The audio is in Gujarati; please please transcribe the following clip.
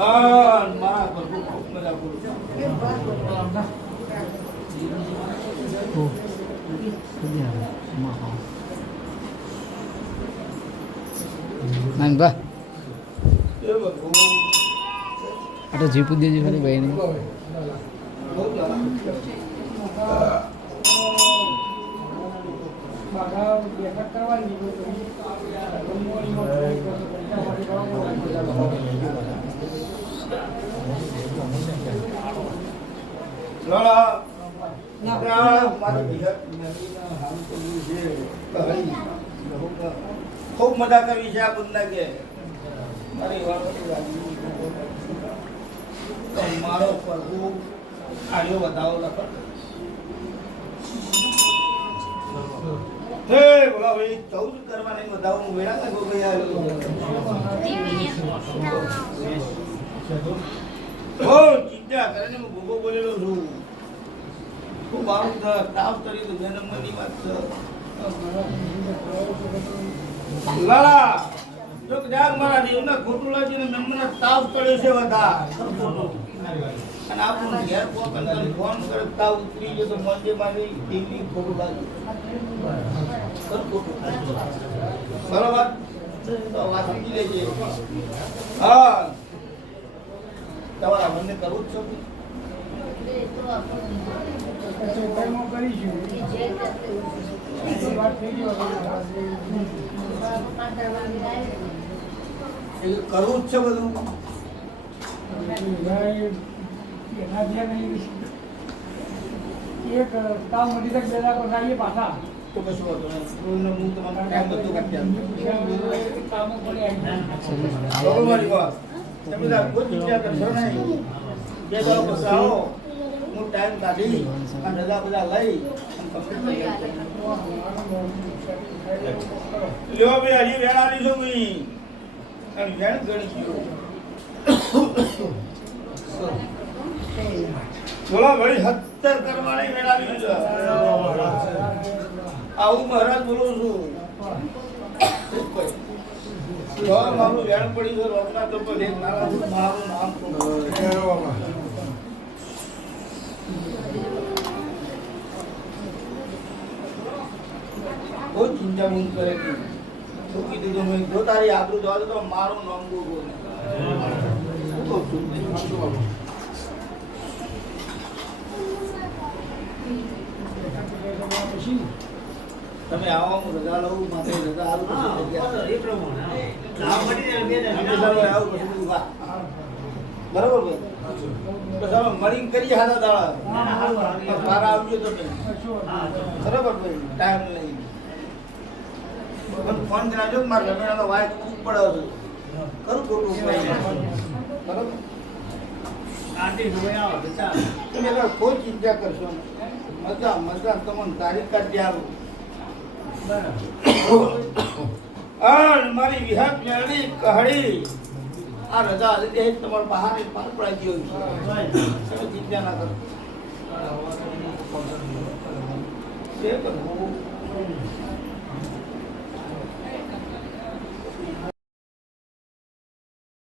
હા મારા પ્રભુ ખૂબ મજા કરું નાન બા જીપુ દેજો ખાલી ભાઈ નહીં. બહુ લાલા ના મારી વિહત નદીના હાલ તો એવું છે કહી ખૂબ મજા કરી છે આ બંદા કે. મારી પ્રભુ આર્યો વધાવો લખો. હે બોલા ભાઈ. ચૌદ કરવાની વધાવો હું વેળા લાગો ભાઈ બહુ તાવ ઉતરી ગયો તો મંદિર મારી દેવી ખોટું લાગ્યું ખરું ખોટું? બરાબર? તો લેજે. હા. તમારા મનને કરવું જ છે? કરવું જ છે બધું? એક કામ મળી બેલા પર આવીએ પાછા. તો કશું હતું નહીં. હું તમારો ટાઈમ બધું કાઢી આપું. કામો તમે કોઈ ચિંતા કરશો નહીં. બધા લઈ. લ્યો ભાઈ, હજી વેળાની છું હું. અને. બોલો ભાઈ, સત્તર કરવાની વેળાની છે આવું મહારાજ બોલું છું જો મારું વેણ પડી છે રોકના તો પણ એક નાના મારું નામ તો કોઈ ચિંતા હું કરે કીધું તો મેં જો તારી આબરૂ જવા દે તો મારું નામ બહુ શું કહું છું? તમે આવો હું રજા લઉં મારે રજા આવું એ પ્રમાણે. બરાબર ભાઈ તો મળીને કરીએ હાલા દાડા આવજો તમે બરાબર ભાઈ ટાઈમ લઈ ફોન કરાવજો મારા તો વાય ખૂબ પડે છે કરું ખોટું બરાબર તમે કોઈ ચિંતા કરશો. મજા મજા તમને તારીખ કાઢી આવું અને મારી વિહાર મેળવી કહડી આ રજા લીધે જ તમારો બહાર પાર પડાઈ ગયો તમે ચિંતા ના કરો.